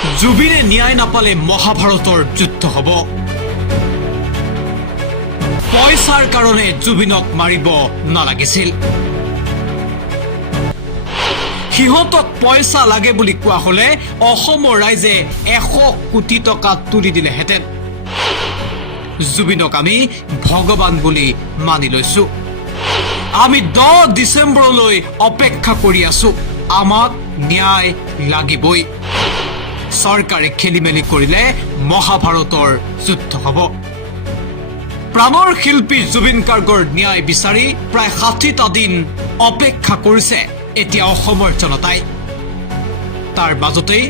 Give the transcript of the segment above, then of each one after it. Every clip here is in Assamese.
জুবিনে ন্যায় নাপালে মহাভাৰতৰ যুদ্ধ হ'ব। পইচাৰ কাৰণে জুবিনক মাৰিব নালাগিছিল। সিহঁতক পইচা লাগে বুলি কোৱা হলে অসমৰ ৰাইজে 100 কোটি টকা তুলি দিলেহেঁতেন। জুবিনক আমি ভগৱান বুলি মানি লৈছো। আমি 10 ডিচেম্বৰলৈ অপেক্ষা কৰি আছো। আমাক ন্যায় লাগিবই। চৰকাৰে খেলিমেলি কৰিলে মহাভাৰতৰ যুদ্ধ হ'ব। প্ৰাণৰ শিল্পী জুবিন গাৰ্গৰ ন্যায় বিচাৰি প্ৰায় 60টা দিন অপেক্ষা কৰিছে এতিয়া অসমৰ জনতাই। তাৰ মাজতেই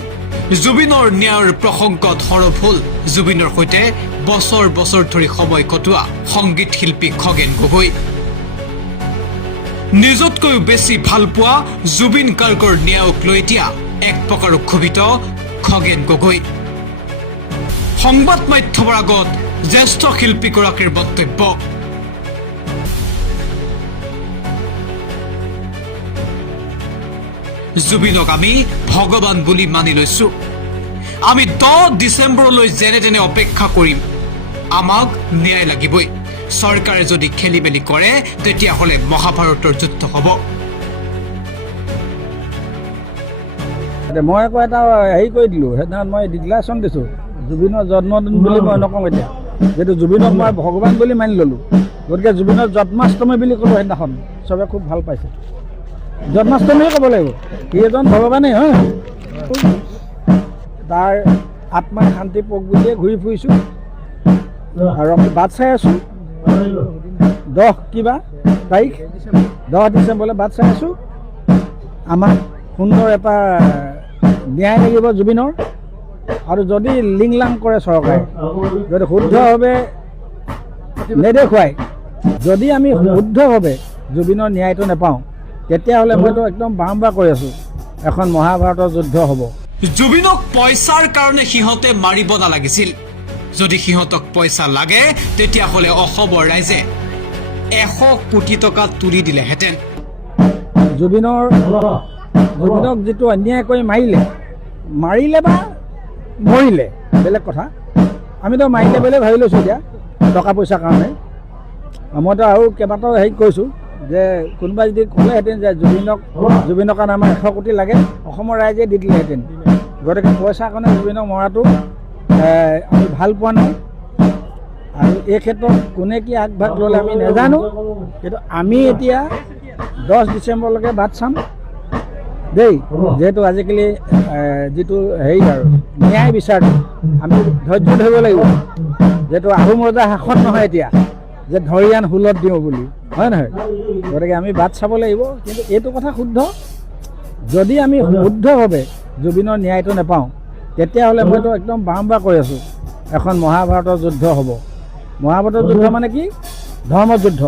জুবিনৰ ন্যায়ৰ প্ৰসংগত সৰব হ'ল জুবিনৰ সৈতে বছৰ বছৰ ধৰি সময় কটোৱা সংগীত শিল্পী খগেন গগৈ। নিজতকৈ বেছি ভাল পোৱা জুবিন গাৰ্গৰ ন্যায়ক লৈ এতিয়া এক প্ৰকাৰ ক্ষোভিত খগেন গগৈ। সংবাদ মাধ্যমৰ আগত জ্যেষ্ঠ শিল্পীগৰাকীৰ বক্তব্য। জুবিনক আমি ভগৱান বুলি মানি লৈছো। আমি 10 ডিচেম্বৰলৈ যেনে তেনে অপেক্ষা কৰিম। আমাক ন্যায় লাগিবই। চৰকাৰে যদি খেলিমেলি কৰে তেতিয়াহ'লে মহাভাৰতৰ যুদ্ধ হ'ব। মই আকৌ এটা হেৰি কৰি দিলোঁ। সেইদিনা মই ডিক্লাৰেশ্যন দিছোঁ জুবিনৰ জন্মদিন বুলি মই নকওঁ এতিয়া, যিহেতু জুবিনক মই ভগৱান বুলি মানি ল'লোঁ। গতিকে জুবিনৰ জন্মাষ্টমী বুলি ক'লোঁ সেইদিনাখন। চবে খুব ভাল পাইছে। জন্মাষ্টমীয়ে ক'ব লাগিব। সি এজন ভগৱানেই হয়। তাৰ আত্মাক শান্তি পক বুলিয়ে ঘূৰি ফুৰিছোঁ আৰু আমি বাট চাই আছোঁ 10 কিবা তাৰিখ 10 ডিচেম্বৰলৈ বাট চাই আছোঁ। আমাক সুন্দৰ এটা ন্যায় লাগিব জুবিনৰ। আৰু যদি লিংলাং কৰে চৰকাৰে, যদি শুদ্ধভাৱে নেদেখুৱায়, যদি আমি শুদ্ধভাৱে জুবিনৰ ন্যায়টো নাপাওঁ, তেতিয়াহ'লে মইতো একদম বাৰম্বাৰ কৈ আছোঁ এখন মহাভাৰতৰ যুদ্ধ হ'ব। জুবিনক পইচাৰ কাৰণে সিহঁতে মাৰিব নালাগিছিল। যদি সিহঁতক পইচা লাগে তেতিয়াহ'লে অসমৰ ৰাইজে 100 কোটি টকা তুলি দিলেহেঁতেন। জুবিনক যিটো অন্যায় কৰি মাৰিলে বা মৰিলে বেলেগ কথা। আমিতো মাৰিলে বুলি ভাবি লৈছোঁ এতিয়া টকা পইচাৰ কাৰণে। মইতো আৰু কেইবাটাও হেৰি কৈছোঁ যে কোনোবাই যদি ক'লেহেঁতেন যে জুবিনৰ কাৰণে আমাৰ 100 কোটি লাগে, অসমৰ ৰাইজে দি দিলেহেঁতেন। গতিকে পইচাৰ কাৰণে জুবিনক মৰাটো আমি ভাল পোৱা নাই। আৰু এই ক্ষেত্ৰত কোনে কি আগভাগ ল'লে আমি নাজানো, কিন্তু আমি এতিয়া 10 ডিচেম্বৰলৈকে বাট চাম দেই। যিহেতু আজিকালি যিটো হেৰি আৰু ন্যায় বিচাৰটো আমি ধৈৰ্য ধৰিব লাগিব। যিহেতু আহোম ৰজা শাসন নহয় এতিয়া যে ধৰি আন হুলত দিওঁ বুলি, হয় নহয়? গতিকে আমি বাট চাব লাগিব। কিন্তু এইটো কথা শুদ্ধ, যদি আমি শুদ্ধভাৱে জুবিনৰ ন্যায়টো নাপাওঁ, তেতিয়াহ'লে মইতো একদম বাৰম্বাৰ কৈ আছোঁ এখন মহাভাৰতৰ যুদ্ধ হ'ব। মহাভাৰতৰ যুদ্ধ মানে কি? ধৰ্মযুদ্ধ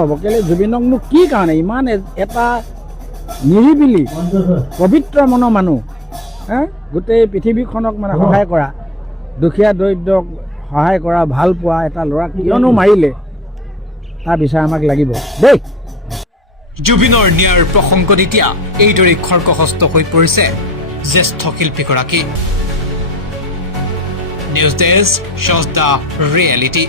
হ'ব। কেলৈ জুবিনকনো কি কাৰণে ইমান এটা নিৰিবিলি পবিত্ৰ মনৰ মানুহ, গোটেই পৃথিৱীখনক মানে সহায় কৰা, দুখীয়া দৰিদ্ৰক সহায় কৰা, ভাল পোৱা এটা ল'ৰাক কিয়নো মাৰিলে, তাৰ বিচাৰ আমাক লাগিব দেই। জুবিনৰ ন্যায়ৰ প্ৰসংগত এতিয়া এইদৰে খৰ্গহস্ত হৈ পৰিছে জ্যেষ্ঠ শিল্পীগৰাকী। নিউজ ডেস্ক, শ্বজ দ্য ৰিয়েলিটি।